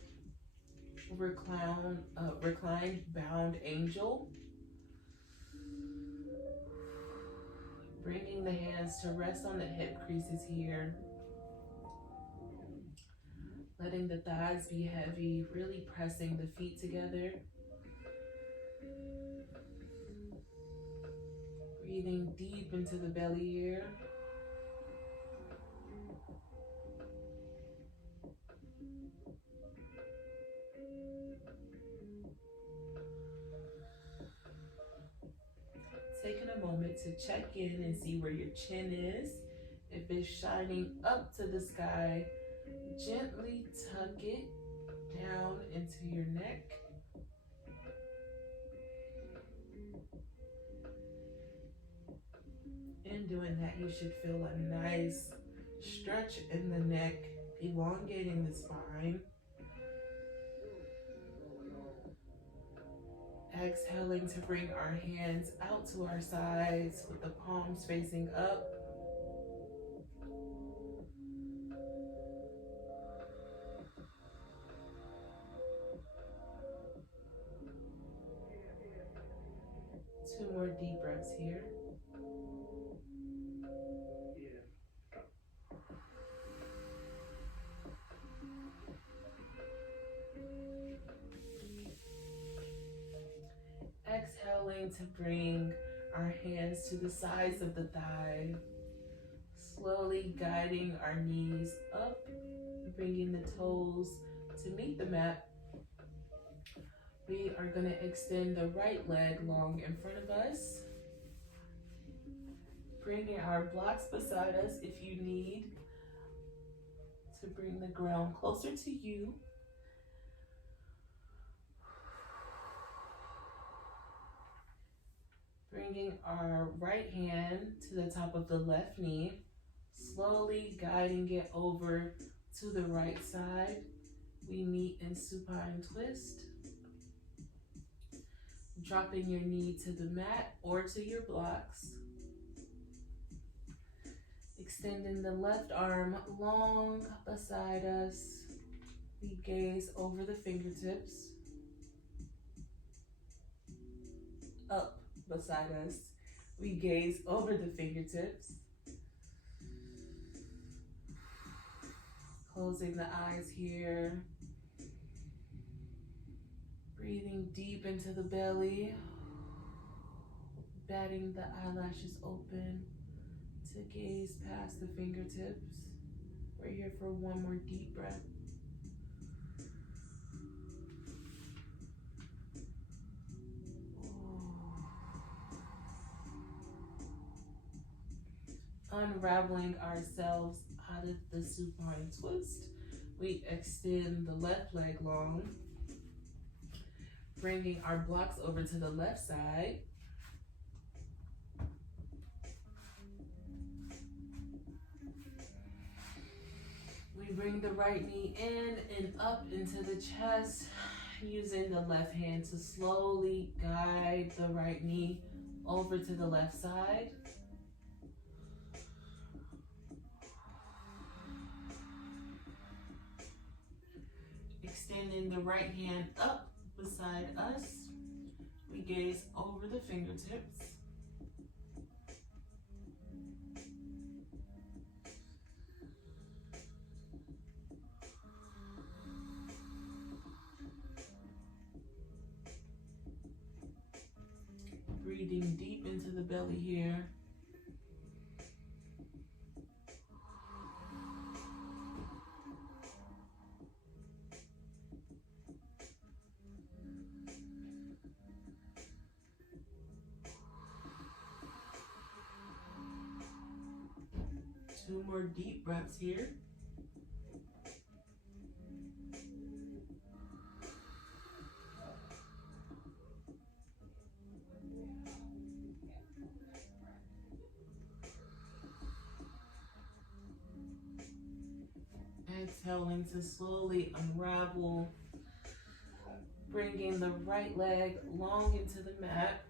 reclined bound angel. Bringing the hands to rest on the hip creases here. Letting the thighs be heavy, really pressing the feet together. Breathing deep into the belly here. Taking a moment to check in and see where your chin is. If it's shining up to the sky, gently tuck it down into your neck. In doing that, you should feel a nice stretch in the neck, elongating the spine. Exhaling to bring our hands out to our sides with the palms facing up. Two more deep breaths here. Exhaling to bring our hands to the sides of the thigh, slowly guiding our knees up, bringing the toes to meet the mat. We are going to extend the right leg long in front of us, bringing our blocks beside us if you need to bring the ground closer to you. Bringing our right hand to the top of the left knee, slowly guiding it over to the right side. We meet in supine twist. Dropping your knee to the mat or to your blocks. Extending the left arm long beside us. We gaze over the fingertips. Up beside us. We gaze over the fingertips. Closing the eyes here. Breathing deep into the belly. Batting the eyelashes open to gaze past the fingertips. We're here for one more deep breath. Unraveling ourselves out of the supine twist, we extend the left leg long, bringing our blocks over to the left side. We bring the right knee in and up into the chest, using the left hand to slowly guide the right knee over to the left side. Extending the right hand up beside us. We gaze over the fingertips. Breathing deep into the belly here. Two more deep breaths here. Exhaling to slowly unravel, bringing the right leg long into the mat.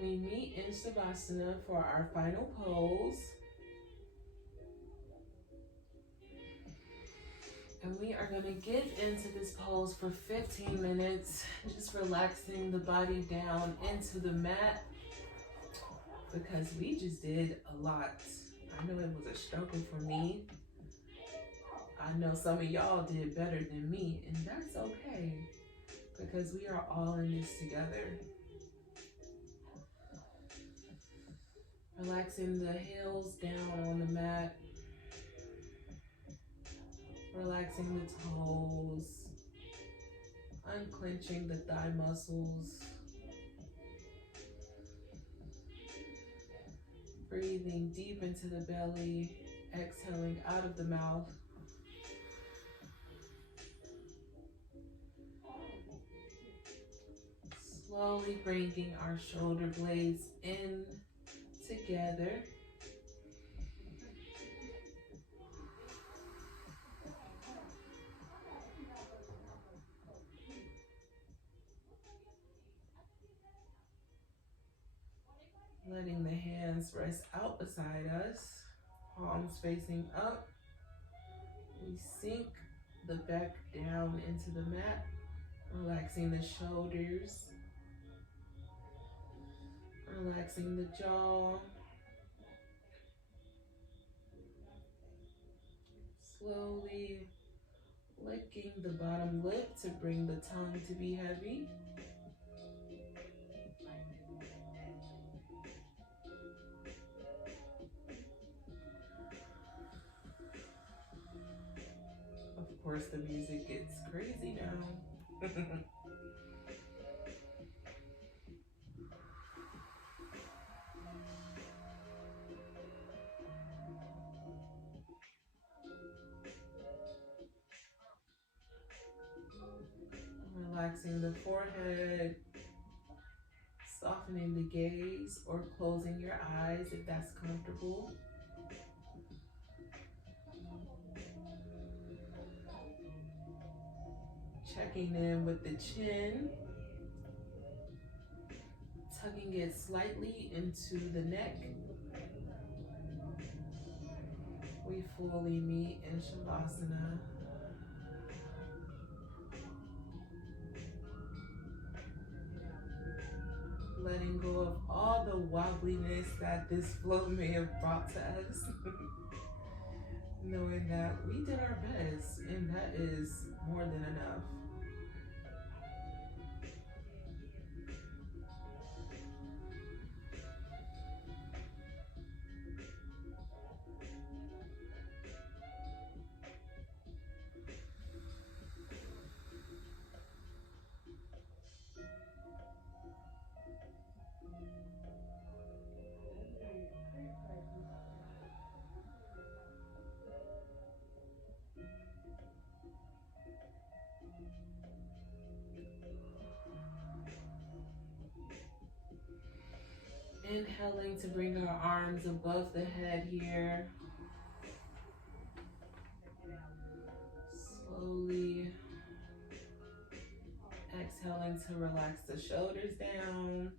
We meet in Savasana for our final pose. And we are going to get into this pose for 15 minutes, just relaxing the body down into the mat because we just did a lot. I know it was a struggle for me. I know some of y'all did better than me, and that's okay because we are all in this together. Relaxing the heels down on the mat. Relaxing the toes. Unclenching the thigh muscles. Breathing deep into the belly. Exhaling out of the mouth. Slowly bringing our shoulder blades in together. Letting the hands rest out beside us, palms facing up. We sink the back down into the mat, relaxing the shoulders, relaxing the jaw. Slowly licking the bottom lip to bring the tongue to be heavy. Of course, the music gets crazy now. Relaxing the forehead, softening the gaze or closing your eyes if that's comfortable. Checking in with the chin, tucking it slightly into the neck. We fully meet in Shavasana. Letting go of all the wobbliness that this flow may have brought to us. Knowing that we did our best and that is more than enough. Inhaling to bring our arms above the head here. Slowly exhaling to relax the shoulders down.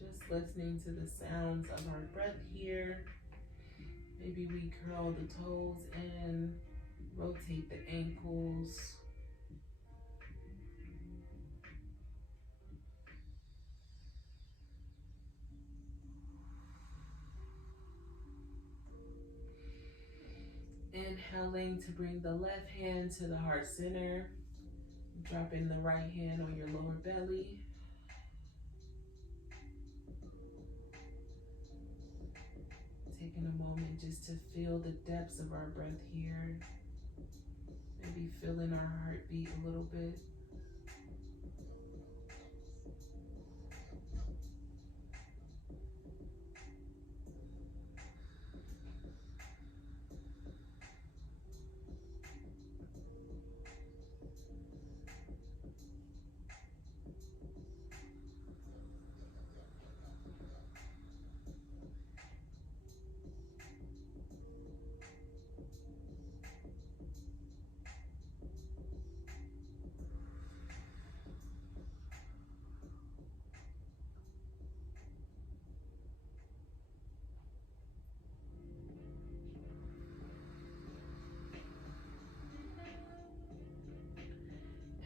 Just listening to the sounds of our breath here. Maybe we curl the toes in, rotate the ankles. Inhaling to bring the left hand to the heart center. Dropping the right hand on your lower belly. Taking a moment just to feel the depths of our breath here. Maybe feeling our heartbeat a little bit.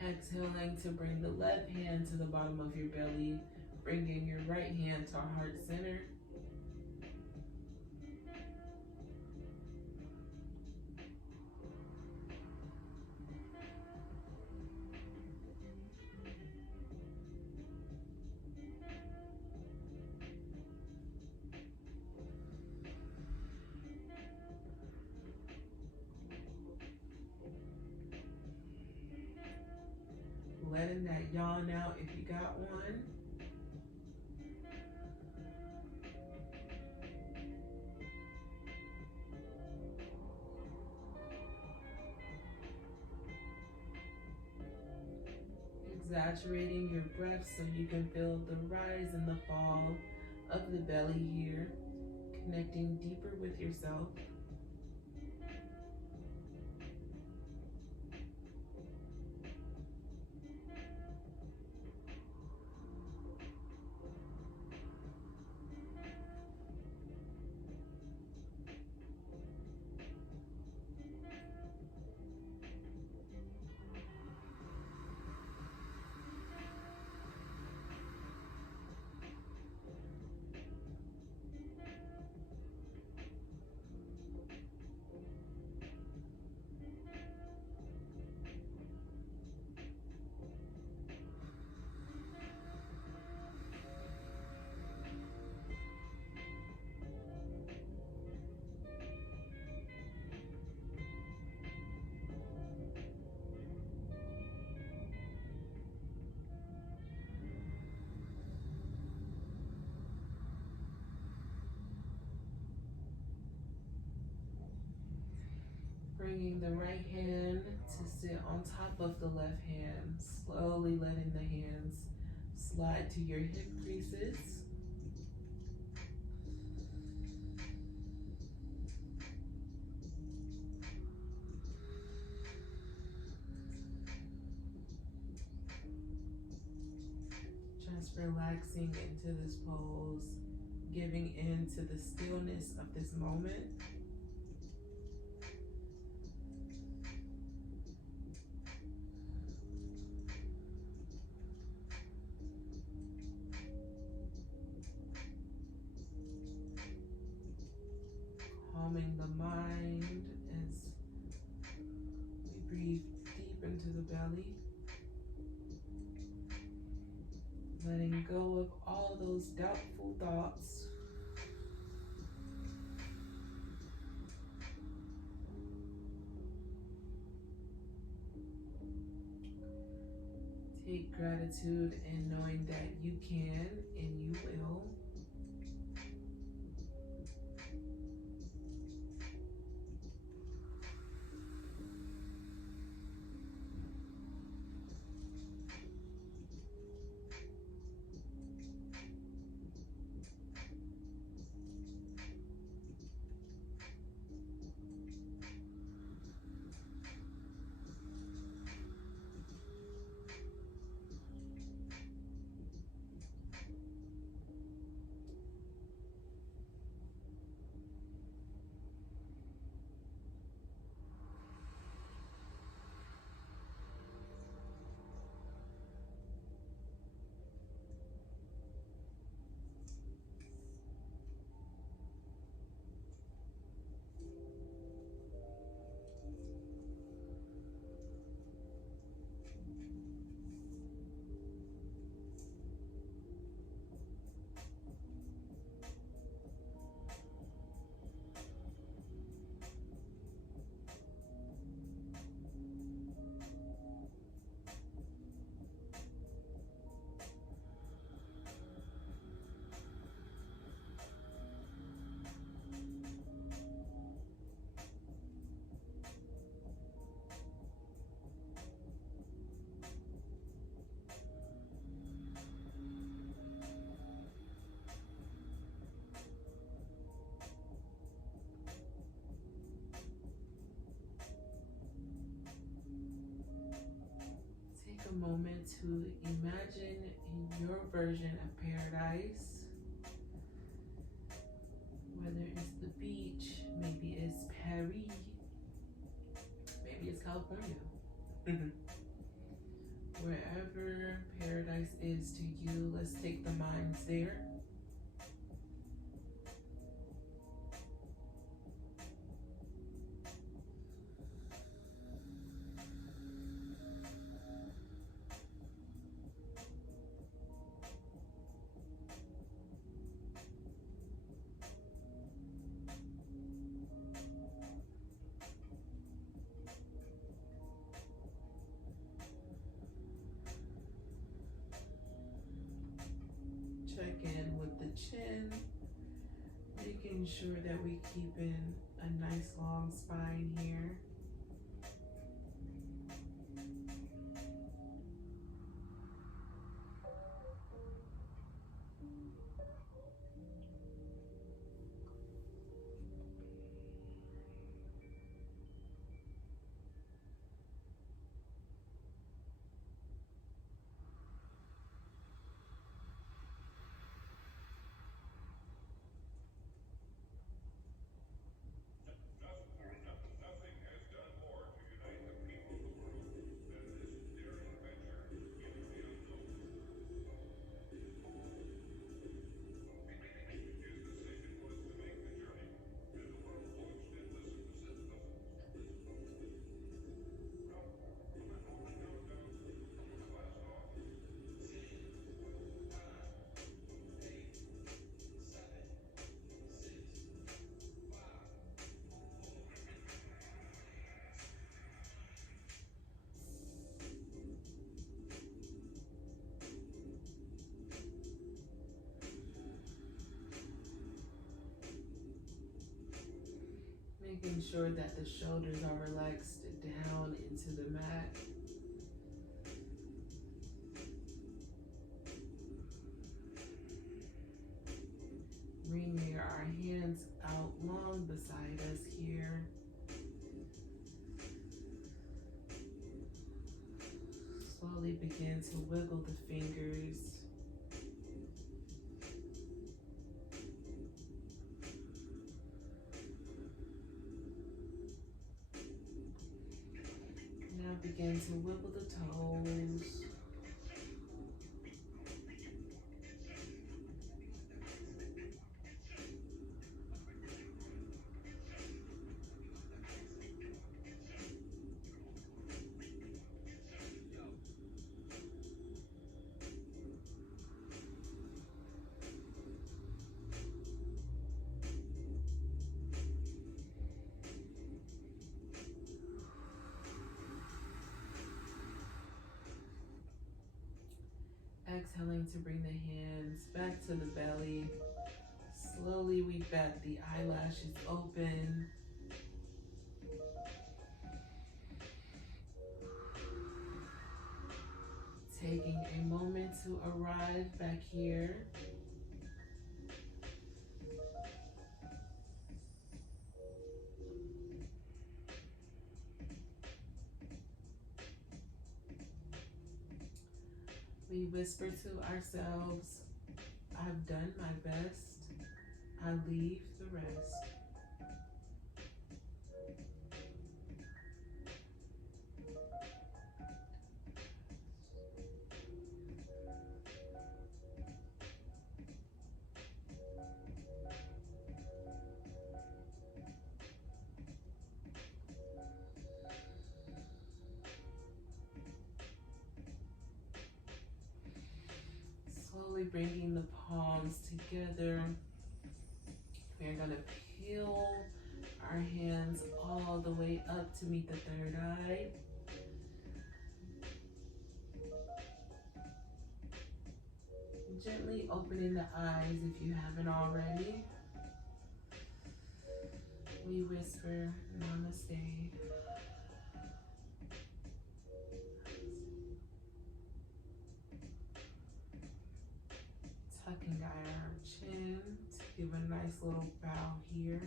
Exhaling to bring the left hand to the bottom of your belly, bringing your right hand to our heart center. Letting that yawn out if you got one. Exaggerating your breath so you can feel the rise and the fall of the belly here, connecting deeper with yourself. Bringing the right hand to sit on top of the left hand, slowly letting the hands slide to your hip creases. Just relaxing into this pose, giving in to the stillness of this moment. Calming the mind as we breathe deep into the belly. Letting go of all those doubtful thoughts. Take gratitude in knowing that you can and you will. a moment to imagine your version of paradise, whether it's the beach, maybe it's Paris, maybe it's California. Wherever paradise is to you, let's take the minds there. Check in with the chin, making sure that we keep in a nice long spine here. Making sure that the shoulders are relaxed down into the mat. Bringing our hands out long beside us here. Slowly begin to wiggle the fingers. Now begin to wiggle the toes. Exhaling to bring the hands back to the belly. Slowly we bat the eyelashes open. Taking a moment to arrive back here. We whisper to ourselves, I've done my best. I leave the rest. Slowly bringing the palms together. We're gonna peel our hands all the way up to meet the third eye. Gently opening the eyes if you haven't already. We whisper, Namaste. Tucking our chin to give a nice little bow here.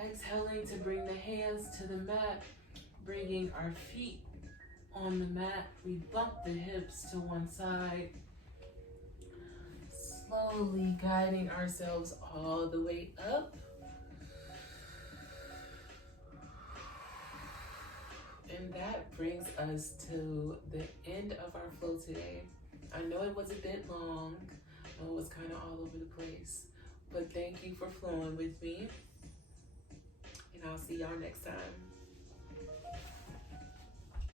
Exhaling to bring the hands to the mat. bringing our feet on the mat. We bump the hips to one side, slowly guiding ourselves all the way up. And that brings us to the end of our flow today. I know it was a bit long. I know it was kind of all over the place, but thank you for flowing with me. And I'll see y'all next time.